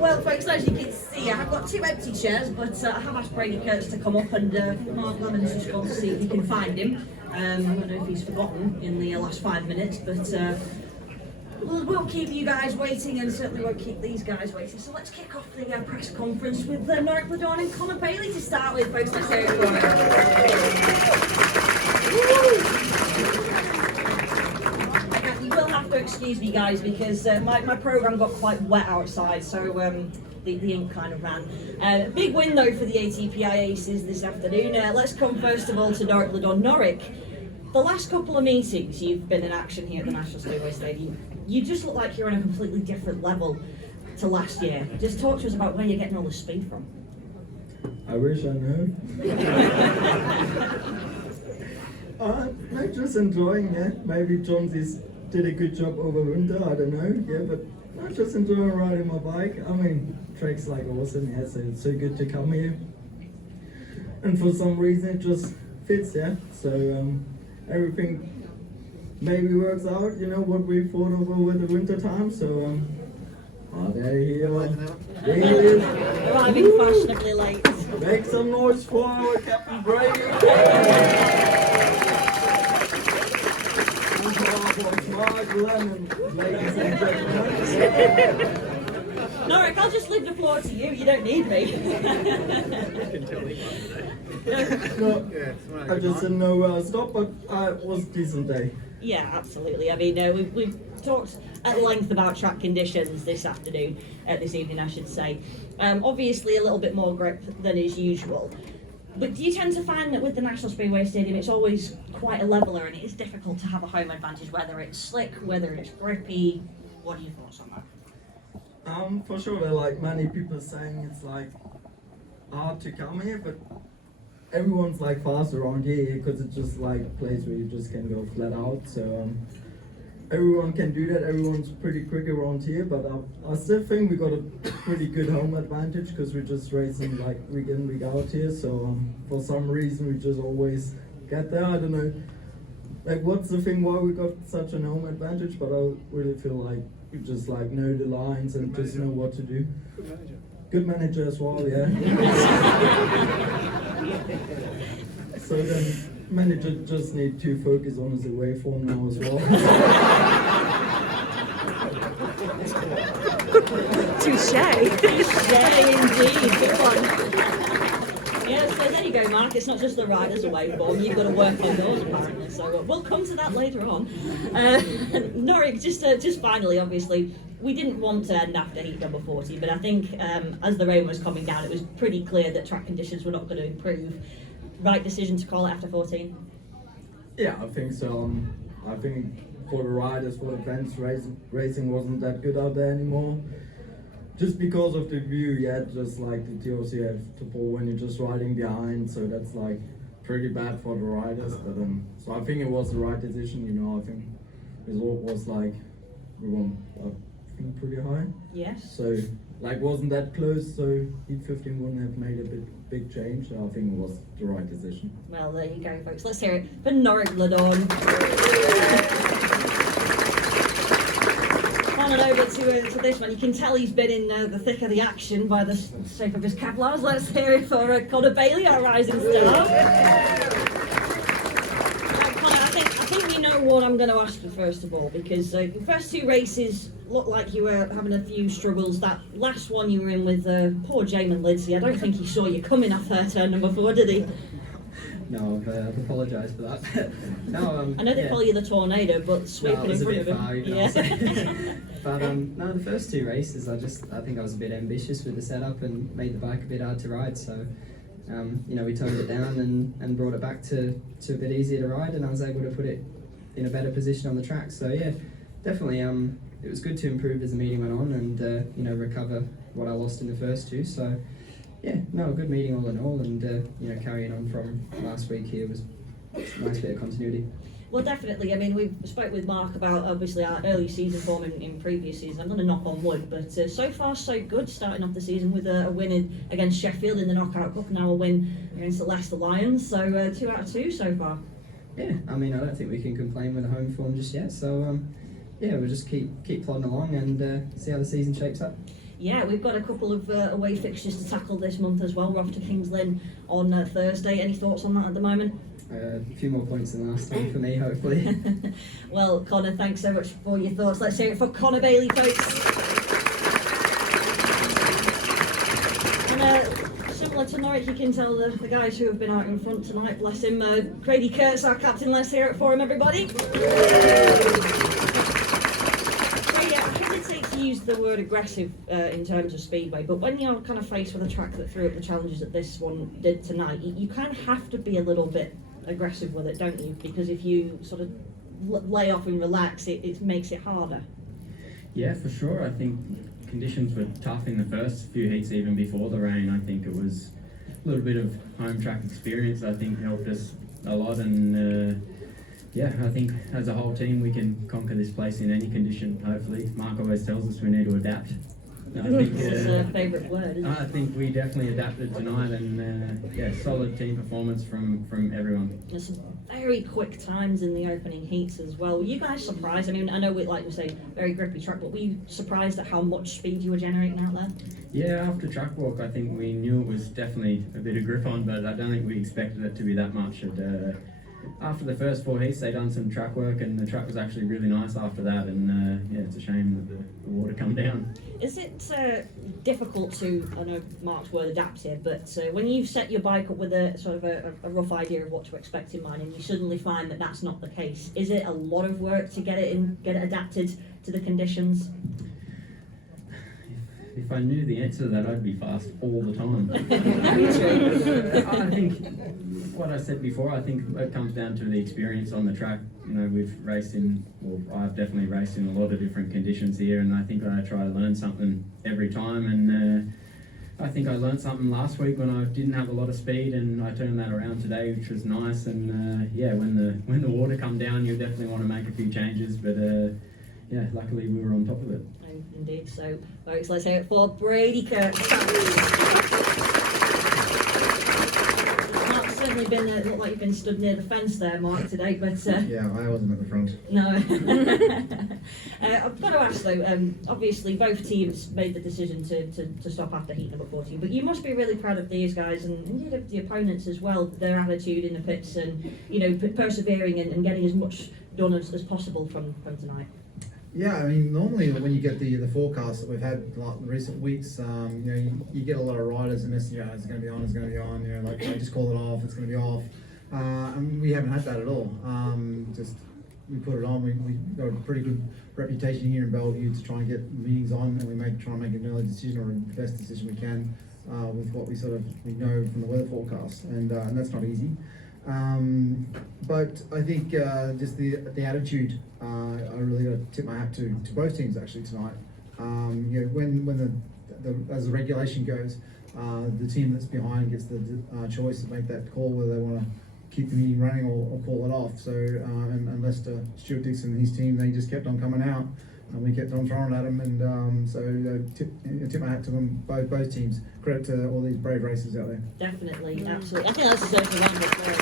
Well, folks, as you can see, I've got 2 empty chairs, but I have asked Brady Kurtz to come up, and Mark Lemon's just gone to see if he can find him. I don't know if he's forgotten in the last 5 minutes, but we won't keep you guys waiting, and certainly won't keep these guys waiting. So let's kick off the press conference with Norrick Ledorn and Conor Bailey to start with, folks. Let's hear it for him. You will have to excuse me, guys, because my programme got quite wet outside, so the ink kind of ran. Big win, though, for the ATPI Aces this afternoon. Let's come first of all to Norrick Ledorn. Norrick, the last couple of meetings you've been in action here at the National Speedway Stadium, you just look like you're on a completely different level to last year. Just talk to us about where you're getting all the speed from. I wish I knew. I'm just enjoying it. Maybe Jonesy's did a good job over winter, I don't know. Yeah, but I'm just enjoying riding my bike. I mean, track's like awesome, yeah, so it's so good to come here. And for some reason it just fits, yeah. So everything maybe works out, you know, what we thought over the winter time. So there he is. There he is. Arriving fashionably late. Make some noise for our Captain Brady. Mark Lemon, ladies and gentlemen. Norrick, I'll just leave the floor to you. You don't need me. No, I just didn't know where I stopped, but it was a decent day. Yeah, absolutely. I mean, we've talked at length about track conditions this evening, I should say. Obviously, a little bit more grip than is usual. But do you tend to find that with the National Speedway Stadium, it's always quite a leveler, and it is difficult to have a home advantage, whether it's slick, whether it's grippy? What are your thoughts on that? For sure, there are like many people saying it's like hard to come here, but everyone's like fast around here because it's just like a place where you just can go flat out. So everyone can do that. Everyone's pretty quick around here, but I still think we got a pretty good home advantage because we're just racing like week in, week out here. So for some reason we just always get there. I don't know, like what's the thing why we got such an home advantage, but I really feel like we just like know the lines and just know what to do. Good manager. Good manager as well, yeah. So then manager just need to focus on his away form now as well. Touche indeed. Good one. Yeah, so there you go, Mark. It's not just the rider's away form. You've got to work on yours apparently. So we'll come to that later on. Norrick, just finally, obviously, we didn't want to end after heat number 40, but I think as the rain was coming down, it was pretty clear that track conditions were not going to improve. Right decision to call it after 14? Yeah, I think so. I think for the riders, for the fans, racing wasn't that good out there anymore. Just because of the view, yeah, just like the TOC you have to pull when you're just riding behind, so that's like pretty bad for the riders. But so I think it was the right decision, you know. I think the result was like we won, I think, pretty high. Yes. So like wasn't that close, so heat 15 wouldn't have made a big change. So I think it was the right decision. Well, there you go, folks. Let's hear it for Norrick Ledorn. On and over to this one. You can tell he's been in the thick of the action by the shape of his capillaries. Let's hear it for Conor Bailey, our rising star. Conor, I think we know what I'm going to ask you first of all, because the first 2 races looked like you were having a few struggles. That last one you were in with poor Jamin Lindsay. I don't think he saw you coming off turn number 4, did he? No, I've apologised for that. No, I know they call you the tornado, but sweeping in front of him. Yeah. But no, the first 2 races, I think I was a bit ambitious with the setup and made the bike a bit hard to ride. So, you know, we toned it down and brought it back to a bit easier to ride, and I was able to put it in a better position on the track. So yeah, definitely, it was good to improve as the meeting went on and you know, recover what I lost in the first 2. So. Yeah, no, a good meeting all in all, and you know, carrying on from last week here was a nice bit of continuity. Well, definitely. I mean, we spoke with Mark about obviously our early season form in previous seasons. I'm going to knock on wood, but so far so good. Starting off the season with a win against Sheffield in the Knockout Cup, now a win against the Leicester Lions. So 2 out of 2 so far. Yeah, I mean, I don't think we can complain with the home form just yet. So yeah, we'll just keep plodding along and see how the season shapes up. Yeah, we've got a couple of away fixtures to tackle this month as well. We're off to Kings Lynn on Thursday. Any thoughts on that at the moment? A few more points than last time for me, hopefully. Well, Connor, thanks so much for your thoughts. Let's hear it for Connor Bailey, folks. And similar to Norwich, you can tell the guys who have been out in front tonight, bless him. Grady Kurtz, our captain, let's hear it for him, everybody. I hesitate to use the word aggressive in terms of speedway, but when you're kind of faced with a track that threw up the challenges that this one did tonight, you kind of have to be a little bit aggressive with it, don't you? Because if you sort of lay off and relax, it makes it harder. Yeah, for sure. I think conditions were tough in the first few heats, even before the rain. I think it was a little bit of home track experience. I think helped us a lot, and yeah, I think as a whole team we can conquer this place in any condition. Hopefully, Mark always tells us we need to adapt. I think It's a favourite word, isn't it? I think we definitely adapted tonight, and yeah, solid team performance from everyone. There's some very quick times in the opening heats as well. Were you guys surprised? I mean, I know we like to say very grippy track, but were you surprised at how much speed you were generating out there? Yeah, after track walk, I think we knew it was definitely a bit of grip on, but I don't think we expected it to be that much. After the first 4 heats, they done some track work, and the track was actually really nice after that. And yeah, it's a shame that the water come down. Is it difficult to, I know Mark's word adapt here, but when you set your bike up with a sort of a rough idea of what to expect in mind, and you suddenly find that that's not the case, is it a lot of work to get it adapted to the conditions? If I knew the answer to that, I'd be fast all the time. I think what I said before, I think it comes down to the experience on the track. You know, we've raced in, well, I've definitely raced in a lot of different conditions here, and I think I try to learn something every time. And I think I learned something last week when I didn't have a lot of speed, and I turned that around today, which was nice. And yeah, when the water come down, you definitely want to make a few changes, but yeah, luckily we were on top of it. Indeed. So, folks, let's hear it for Brady Kurtz. Mark's certainly been, looked like you've been stood near the fence there, Mark, today, but... Yeah, I wasn't at the front. No. I've got to ask, though, obviously both teams made the decision to stop after heat number 14, but you must be really proud of these guys, and indeed of the opponents as well, their attitude in the pits, and, you know, persevering and getting as much done as possible from tonight. Yeah, I mean, normally when you get the forecast that we've had like in recent weeks, you know, you get a lot of riders and messaging, it's going to be on, it's going to be on, you know, like, I just call it off, it's going to be off. And we haven't had that at all. Just, we put it on, we got a pretty good reputation here in Belle Vue to try and get meetings on, and we try and make an early decision, or the best decision we can with what we know from the weather forecast, and that's not easy. But I think just the attitude, I really got to tip my hat to both teams actually tonight. You know, when as the regulation goes, the team that's behind gets the choice to make that call whether they want to keep the meeting running or call it off. So and Leicester, Stuart Dixon and his team, they just kept on coming out, and we kept on throwing at them, and so tip my hat to them, both teams. Credit to all these brave racers out there. Definitely, absolutely. I think that's deserves a round of applause.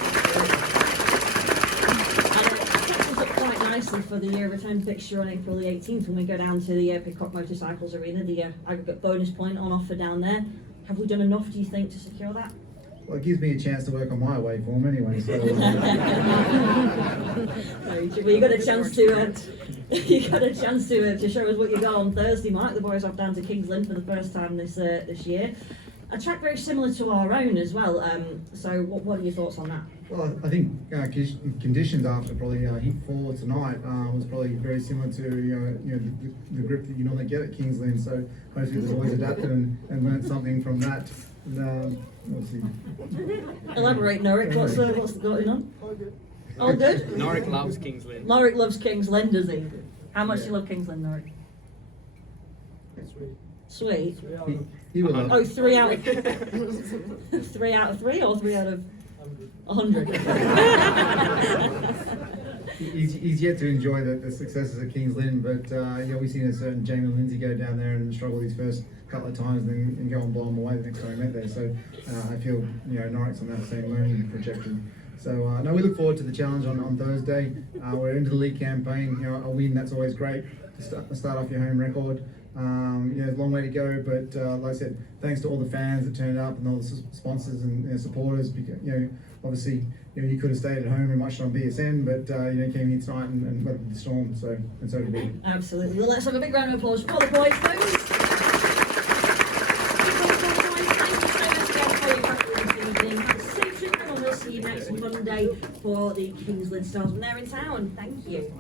And it sets us up quite nicely for the return fixture on April the 18th when we go down to the Pidcock Motorcycles Arena, the aggregate bonus point on offer down there. Have we done enough, do you think, to secure that? Well, it gives me a chance to work on my waveform anyway. So, well, you got a chance to show us what you got on Thursday, Mike. The boys off down to Kings Lynn for the first time this year. A track very similar to our own as well. So, what are your thoughts on that? well, I think conditions after probably heat 4 tonight was probably very similar to the grip that you normally get at Kings Lynn. So hopefully the boys adapted and learned something from that. And, let's see. Elaborate, Norwich. What's going on? All good. Norwich loves Kings Lynn. Norwich loves Kings Lynn, does he? How much do you love Kings Lynn, Norwich? Sweet. He will love. Oh, 3 out of 3 out of 3 or 3 out of 100. He's yet to enjoy the successes at Kings Lynn, but we've seen a certain Jamie Lindsay go down there and struggle his first couple of times, and go and blow him away the next time we met there. So I feel Norwich's on that same learning trajectory. So no, we look forward to the challenge on Thursday. We're into the league campaign. A win, that's always great to start off your home record. You know, there's a long way to go, but like I said, thanks to all the fans that turned up and all the sponsors and supporters. Because, you know, obviously, you know, you could have stayed at home and watched on BSN, but you know, came here tonight and weathered the storm. So did we. Absolutely. Well, let's have a big round of applause for all the boys, folks. We'll see you next Monday for the Kingsland Stars when they're in town. Thank you.